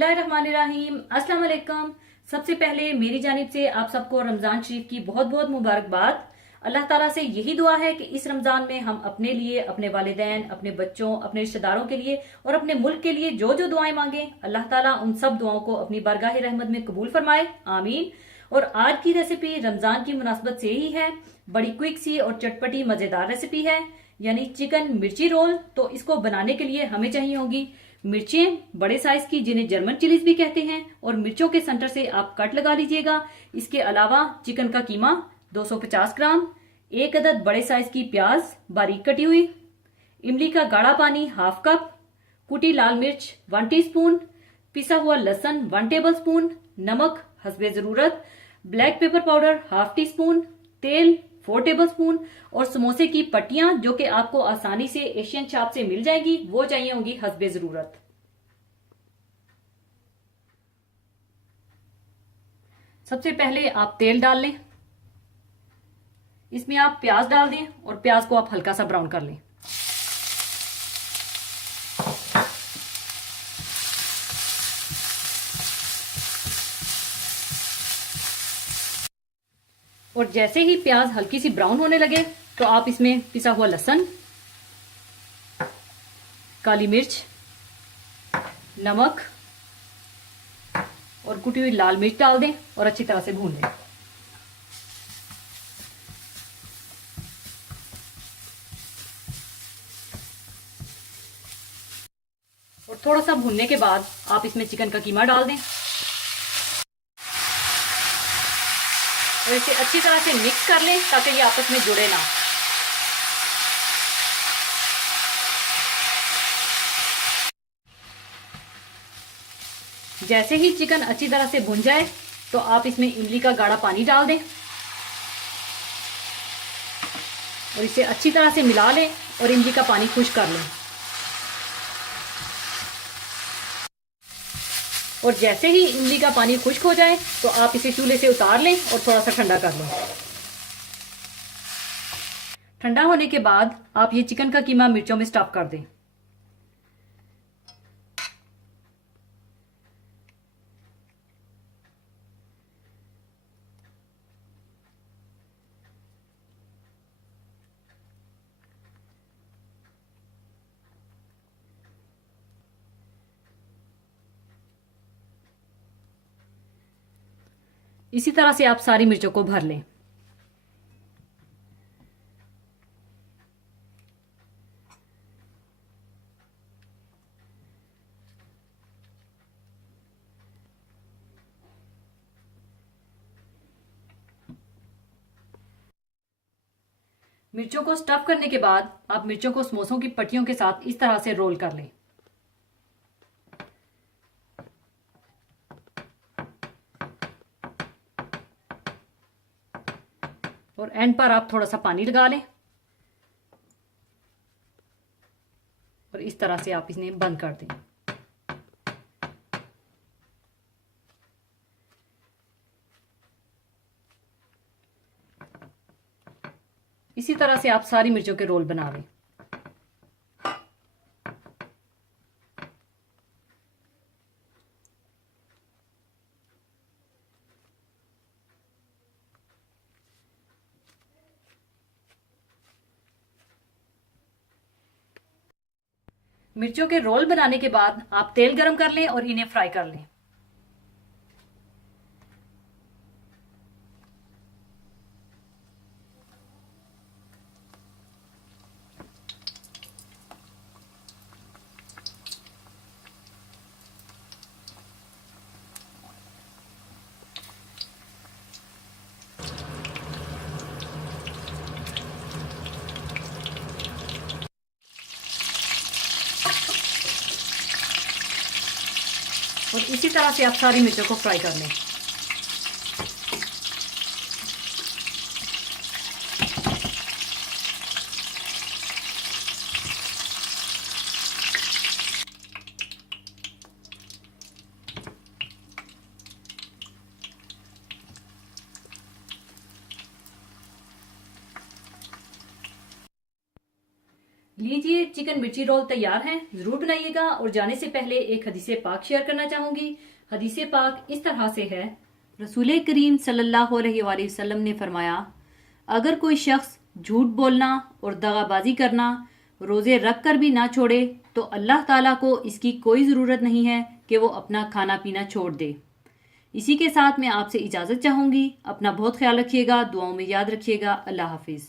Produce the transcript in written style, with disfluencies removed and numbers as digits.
बिस्मिल्लाहिर्रहमानिर्रहीम। अस्सलाम वालेकुम। सबसे पहले मेरी जानिब से आप सबको रमजान शरीफ की बहुत बहुत मुबारकबाद। अल्लाह ताला से यही दुआ है कि इस रमजान में हम अपने लिए, अपने वालिदैन, अपने बच्चों, अपने रिश्तेदारों के लिए और अपने मुल्क के लिए जो जो दुआएं मांगे, अल्लाह ताला उन सब दुआओं को अपनी बारगाह रहमत में कबूल फरमाए, आमीन। और आज की रेसिपी रमजान की मुनासबत से ही है। बड़ी क्विक सी और चटपटी मजेदार रेसिपी है, यानी चिकन मिर्ची रोल। तो इसको बनाने के लिए हमें चाहिए होगी मिर्चें बड़े साइज की, जिन्हें जर्मन चिलीज भी कहते हैं, और मिर्चों के सेंटर से आप कट लगा लीजिएगा। इसके अलावा चिकन का कीमा 250 ग्राम, एक अदद बड़े साइज की प्याज बारीक कटी हुई, इमली का गाढ़ा पानी हाफ कप, कुटी लाल मिर्च 1 टीस्पून, पिसा हुआ लहसुन 1 टेबल स्पून, नमक हस्बे जरूरत, black pepper powder half tea spoon, तेल 4 टेबल स्पून, और समोसे की पट्टियां जो कि आपको आसानी से एशियन शॉप से मिल जाएगी, वो चाहिए होंगी हस्बे जरूरत। सबसे पहले आप तेल डाल लें, इसमें आप प्याज डाल दें और प्याज को आप हल्का सा ब्राउन कर लें। और जैसे ही प्याज हल्की सी ब्राउन होने लगे तो आप इसमें पिसा हुआ लहसुन, काली मिर्च, नमक और कुटी हुई लाल मिर्च डाल दें और अच्छी तरह से भून लें। और थोड़ा सा भूनने के बाद आप इसमें चिकन का कीमा डाल दें और इसे अच्छी तरह से मिक्स कर लें ताकि ये आपस में जुड़े ना। जैसे ही चिकन अच्छी तरह से भुन जाए तो आप इसमें इमली का गाढ़ा पानी डाल दें और इसे अच्छी तरह से मिला लें और इमली का पानी खुश्क कर लें। और जैसे ही इमली का पानी खुश्क हो जाए तो आप इसे चूल्हे से उतार लें और थोड़ा सा ठंडा कर लें। ठंडा होने के बाद आप ये चिकन का कीमा मिर्चों में स्टफ कर दें। इसी तरह से आप सारी मिर्चों को भर लें। मिर्चों को स्टफ करने के बाद आप मिर्चों को समोसों की पट्टियों के साथ इस तरह से रोल कर लें। और एंड पर आप थोड़ा सा पानी लगा लें और इस तरह से आप इन्हें बंद कर दें। इसी तरह से आप सारी मिर्चों के रोल बना लें। मिर्चों के रोल बनाने के बाद आप तेल गरम कर लें और इन्हें फ्राई कर लें। और इसी तरह से आप सारी मिर्चों को फ्राई कर लें। लीजिए, चिकन मिर्ची रोल तैयार हैं, जरूर बनाइएगा। और जाने से पहले एक हदीसे पाक शेयर करना चाहूंगी। हदीसे पाक इस तरह से है, रसूल करीम सल्लल्लाहु अलैहि वसल्लम ने फरमाया, अगर कोई शख्स झूठ बोलना और दगाबाजी करना रोजे रख कर भी ना छोड़े तो अल्लाह ताला को इसकी कोई ज़रूरत नहीं है कि वो अपना खाना पीना छोड़ दे। इसी के साथ मैं आपसे इजाज़त चाहूँगी। अपना बहुत ख्याल रखिएगा, दुआओं में याद रखिएगा। अल्लाह हाफिज़।